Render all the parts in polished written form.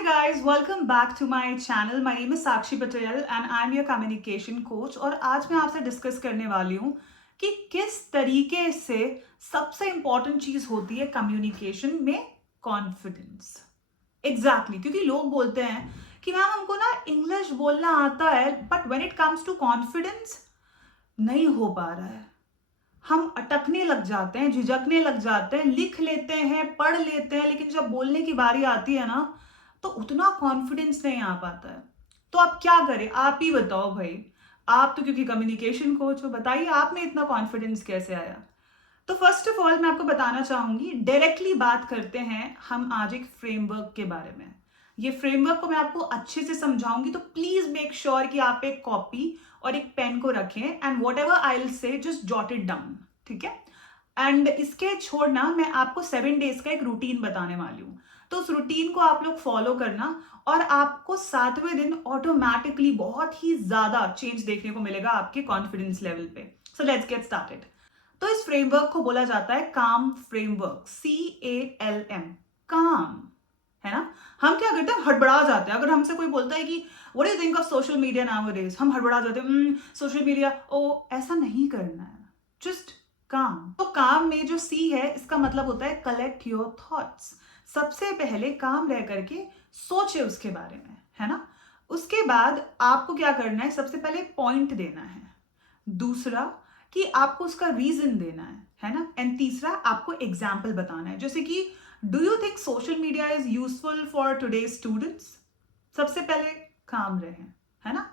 Hi guys, welcome back to my channel. My name is Sakshi Patel and I'm your communication coach. और आज मैं आपसे discuss करने वाली हूँ कि किस तरीके से सबसे इंपॉर्टेंट चीज होती है कम्युनिकेशन में कॉन्फिडेंस। एग्जैक्टली क्योंकि लोग बोलते हैं कि मैम हमको ना इंग्लिश बोलना आता है but when it comes to confidence नहीं हो पा रहा है। हम अटकने लग जाते हैं, झिझकने लग जाते हैं, लिख लेते हैं, पढ़ लेते हैं, लेकिन जब बोलने की बारी आती है ना तो उतना कॉन्फिडेंस नहीं आ पाता है। तो आप क्या करें? आप ही बताओ भाई। आप तो क्योंकि कम्युनिकेशन कोच हो, बताइए आप में इतना कॉन्फिडेंस कैसे आया? तो फर्स्ट ऑफ ऑल मैं आपको बताना चाहूंगी, डायरेक्टली बात करते हैं हम आज एक फ्रेमवर्क के बारे में। ये फ्रेमवर्क को मैं आपको अच्छे से समझाऊंगी, तो प्लीज मेक श्योर कि आप एक कॉपी और एक पेन को रखें and what ever I will say just jot it down. ठीक है? एंड इसके छोड़ना मैं आपको 7 डेज का एक रूटीन बताने वाली हूँ। तो उस रूटीन को आप लोग फॉलो करना और आपको 7वें दिन ऑटोमेटिकली बहुत ही ज्यादा चेंज देखने को मिलेगा आपके कॉन्फिडेंस लेवल पे। So let's get started. तो इस फ्रेमवर्क को बोला जाता है काम फ्रेमवर्क, CALM, काम। है ना? हम क्या करते हैं, हड़बड़ा जाते हैं। अगर हमसे कोई बोलता है कि what do you think of social media nowadays, हम हड़बड़ा जाते हैं, सोशल मीडिया, ओ ऐसा नहीं करना है। जस्ट काम। तो काम में जो सी है इसका मतलब होता है कलेक्ट योर थॉट्स। सबसे पहले काम रह करके सोचे उसके बारे में, है ना? उसके बाद आपको क्या करना है, सबसे पहले पॉइंट देना है। दूसरा कि आपको उसका रीजन देना है ना? एंड तीसरा आपको एग्जाम्पल बताना है, जैसे कि do you think social media is useful for today students? सबसे पहले काम रहे, है ना?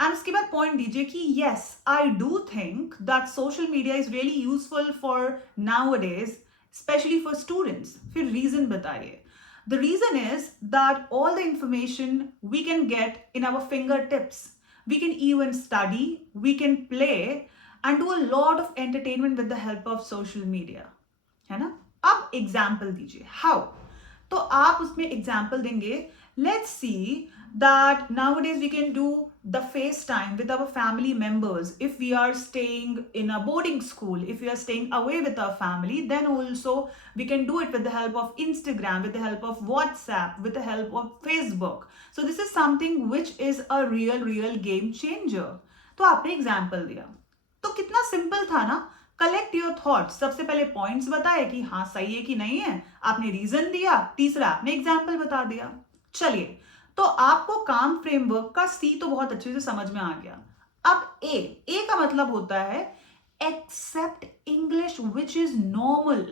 एंड उसके बाद पॉइंट दीजिए कि yes I do think that social media is really useful for nowadays, specially for students. फिर रीजन बताइए। The reason is that all the information we can get in our fingertips. We can even study, we can play and do a lot of entertainment with the help of social media. है ना? अब example दीजिए। How? तो आप उसमें example देंगे, let's see that nowadays we can do the FaceTime with our family members. If we are staying in a boarding school, if we are staying away with our family, then also we can do it with the help of Instagram, with the help of WhatsApp, with the help of Facebook. So this is something which is a real game changer. तो आपने example दिया, तो कितना simple था ना? Collect your thoughts, सबसे पहले points बताए कि हाँ सही है कि नहीं है, आपने रीजन दिया, तीसरा आपने एग्जाम्पल बता दिया। चलिए, तो आपको काम फ्रेमवर्क का सी तो बहुत अच्छे से समझ में आ गया। अब ए का मतलब होता है except English which is normal.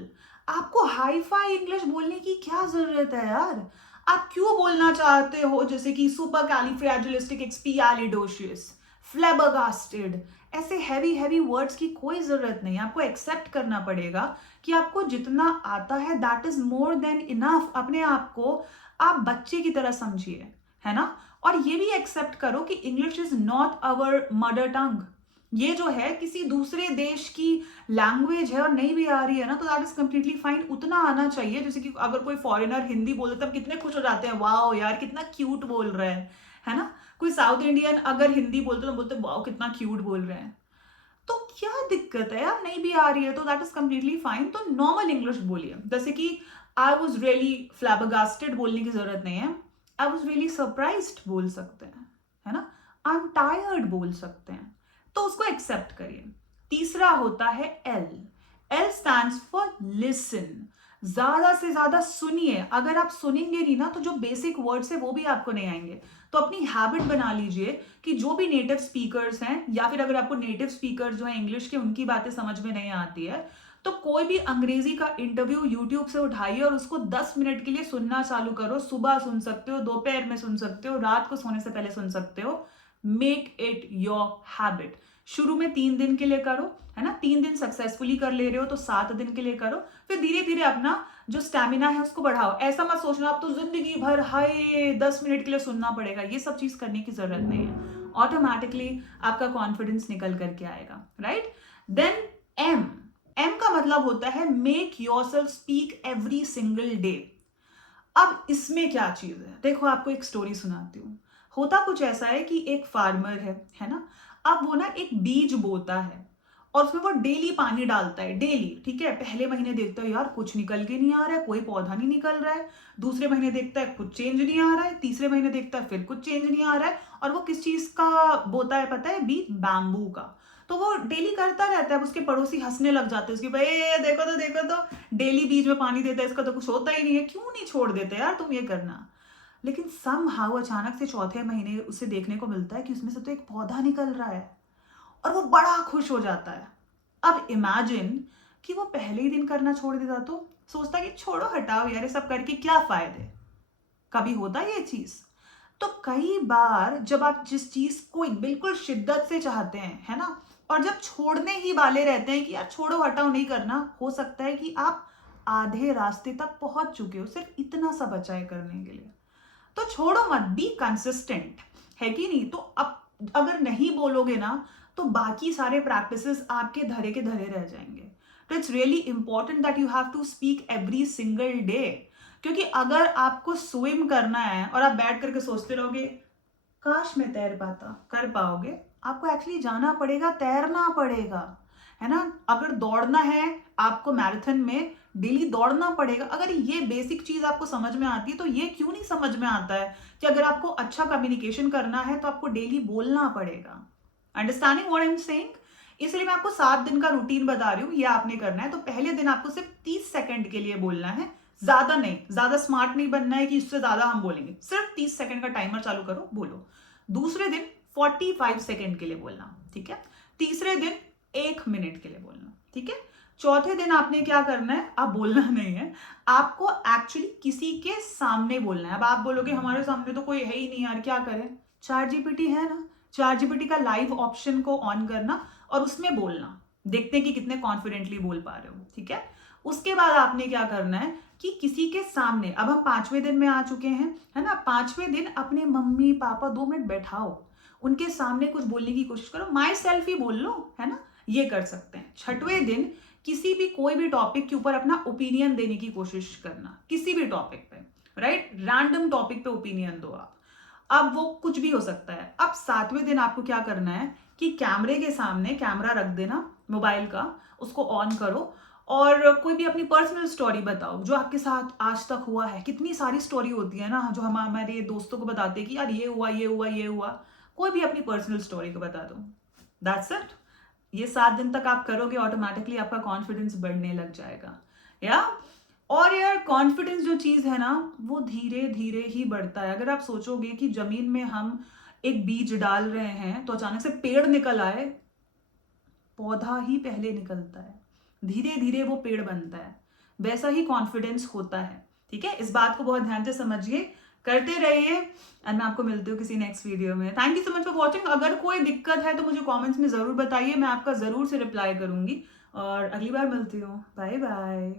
आपको हाई फाई इंग्लिश बोलने की क्या जरूरत है यार? आप क्यों बोलना चाहते हो जैसे कि सुपर कैलिफ्रैजिलिस्टिक एक्सपियालिडोशियस, फ्लेबरगास्टेड, ऐसे हैवी वर्ड्स की कोई जरूरत नहीं। आपको एक्सेप्ट करना पड़ेगा कि आपको जितना आता है that is more than enough. अपने आप को आप बच्चे की तरह समझिए, है ना? और ये भी एक्सेप्ट करो कि English is not our mother tongue. ये जो है किसी दूसरे देश की लैंग्वेज है और नहीं भी आ रही है ना, तो दैट इज कंप्लीटली फाइन। उतना आना चाहिए जैसे कि अगर कोई फॉरेनर हिंदी बोले तो हम कितने खुश हो जाते हैं, वाओ यार कितना क्यूट बोल रहे हैं, है ना? कोई साउथ इंडियन अगर हिंदी बोलते तो बोलते वाओ कितना क्यूट बोल रहे हैं। तो क्या दिक्कत है यार, नहीं भी आ रही है तो दैट इज कंप्लीटली फाइन। तो नॉर्मल इंग्लिश बोलिए, जैसे कि आई वॉज रियली फ्लैबरगास्टेड बोलने की जरूरत नहीं है, आई वॉज रियली सरप्राइज्ड बोल सकते हैं, है ना? आई एम टायर्ड बोल सकते हैं। तो उसको एक्सेप्ट करिए। तीसरा होता है L. L stands for listen. ज्यादा से ज्यादा सुनिए। अगर आप सुनेंगे नहीं ना तो जो बेसिक वर्ड्स है वो भी आपको नहीं आएंगे। तो अपनी हैबिट बना लीजिए कि जो भी नेटिव स्पीकर्स हैं, या फिर अगर आपको नेटिव स्पीकर्स जो है इंग्लिश के उनकी बातें समझ में नहीं आती है, तो कोई भी अंग्रेजी का इंटरव्यू यूट्यूब से उठाइए और उसको 10 मिनट के लिए सुनना चालू करो। सुबह सुन सकते हो, दोपहर में सुन सकते हो, रात को सोने से पहले सुन सकते हो। Make it your habit. शुरू में 3 दिन के लिए करो, है ना? 3 दिन सक्सेसफुली कर ले रहे हो तो 7 दिन के लिए करो। फिर धीरे धीरे अपना जो स्टैमिना है उसको बढ़ाओ। ऐसा मत सोचना आप तो जिंदगी भर हाय 10 मिनट के लिए सुनना पड़ेगा। ये सब चीज करने की जरूरत नहीं है। ऑटोमेटिकली आपका कॉन्फिडेंस निकल करके आएगा, राइट? Then M. एम का मतलब होता है make yourself speak every single day. अब इसमें क्या चीज है, देखो आपको एक स्टोरी सुनाती हूँ। होता कुछ ऐसा है कि एक फार्मर है ना? अब वो ना एक बीज बोता है और उसमें वो डेली पानी डालता है, डेली, ठीक है। पहले महीने देखता है यार कुछ निकल के नहीं आ रहा है, कोई पौधा नहीं निकल रहा है। दूसरे महीने देखता है कुछ चेंज नहीं आ रहा है। तीसरे महीने देखता है फिर कुछ चेंज नहीं आ रहा है। और वो किस चीज का बोता है पता है? बीज, बैम्बू का। तो वो डेली करता रहता है। अब उसके पड़ोसी हंसने लग जाते हैं उसकी, भाई ये देखो तो देखो तो, डेली बीज में पानी देता है, इसका तो कुछ होता ही नहीं है, क्यों नहीं छोड़ देते यार तुम ये करना। लेकिन समहाउ अचानक से चौथे महीने उसे देखने को मिलता है कि उसमें से तो एक पौधा निकल रहा है, और वो बड़ा खुश हो जाता है। अब इमेजिन कि वो पहले ही दिन करना छोड़ देता तो सोचता कि छोड़ो हटाओ यार, ये सब करके क्या फायदे। कभी होता है ये चीज? तो कई बार जब आप जिस चीज को बिल्कुल शिद्दत से चाहते हैं, है ना, और जब छोड़ने ही वाले रहते हैं कि यार छोड़ो हटाओ नहीं करना, हो सकता है कि आप आधे रास्ते तक पहुंच चुके हो, सिर्फ इतना सा बचा है करने के लिए। तो छोड़ो मत, बी कंसिस्टेंट, है कि नहीं? तो अब अगर नहीं बोलोगे ना, तो बाकी सारे प्रैक्टिसेस आपके धरे के धरे रह जाएंगे। तो it's really important that you have to speak every single day. क्योंकि अगर आपको स्विम करना है और आप बैठ करके सोचते रहोगे काश मैं तैर पाता, कर पाओगे? आपको एक्चुअली जाना पड़ेगा, तैरना पड़ेगा, है ना। अगर दौड़ना है आपको मैराथन में, डेली दौड़ना पड़ेगा। अगर ये बेसिक चीज आपको समझ में आती है, तो ये क्यों नहीं समझ में आता है कि अगर आपको अच्छा कम्युनिकेशन करना है तो आपको डेली बोलना पड़ेगा। Understanding what I am saying? इसलिए मैं आपको 7 दिन का रूटीन बता रही हूँ, ये आपने करना है। तो पहले दिन आपको सिर्फ 30 सेकंड के लिए बोलना है, ज्यादा नहीं, ज्यादा स्मार्ट नहीं बनना है कि इससे ज्यादा हम बोलेंगे। सिर्फ 30 सेकंड का टाइमर चालू करो, बोलो। दूसरे दिन 45 सेकंड के लिए बोलना, ठीक है। तीसरे दिन 1 मिनट के लिए बोलना, ठीक है। चौथे दिन आपने क्या करना है? आप बोलना नहीं है, आपको एक्चुअली किसी के सामने बोलना है। अब आप बोलोगे हमारे सामने तो कोई है ही नहीं यार, क्या करें? चार जीपीटी है ना, चार जीपीटी का लाइव ऑप्शन को ऑन करना और उसमें बोलना, देखते हैं कि कितने कॉन्फिडेंटली बोल पा रहे हो, ठीक है। उसके बाद आपने क्या करना है कि किसी के सामने, अब हम 5वें दिन में आ चुके हैं, है ना, 5वें दिन अपने मम्मी पापा 2 मिनट बैठाओ, उनके सामने कुछ बोलने की कोशिश करो, माई सेल्फ ही बोल लो, है ना, ये कर सकते हैं। 6वें दिन किसी भी कोई भी टॉपिक के ऊपर अपना ओपिनियन देने की कोशिश करना, किसी भी टॉपिक पे, राइट, रैंडम टॉपिक पे ओपिनियन दो आप। अब वो कुछ भी हो सकता है। अब 7वें दिन आपको क्या करना है कि कैमरे के सामने कैमरा रख देना मोबाइल का, उसको ऑन करो और कोई भी अपनी पर्सनल स्टोरी बताओ जो आपके साथ आज तक हुआ है। कितनी सारी स्टोरी होती है ना जो हम हमारे दोस्तों को बताते हैं कि यार ये हुआ ये हुआ ये हुआ। कोई भी अपनी पर्सनल स्टोरी को बता दो, दैट्स इट। ये 7 दिन तक आप करोगे, ऑटोमेटिकली आपका कॉन्फिडेंस बढ़ने लग जाएगा। या और यार कॉन्फिडेंस जो चीज है ना, वो धीरे धीरे ही बढ़ता है। अगर आप सोचोगे कि जमीन में हम एक बीज डाल रहे हैं तो अचानक से पेड़ निकल आए, पौधा ही पहले निकलता है, धीरे धीरे वो पेड़ बनता है। वैसा ही कॉन्फिडेंस होता है, ठीक है। इस बात को बहुत ध्यान से समझिए, करते रहिए, एंड मैं आपको मिलती हूँ किसी नेक्स्ट वीडियो में। Thank you so much for watching. अगर कोई दिक्कत है तो मुझे कमेंट्स में जरूर बताइए, मैं आपका जरूर से रिप्लाई करूंगी। और अगली बार मिलती हूँ, बाय बाय।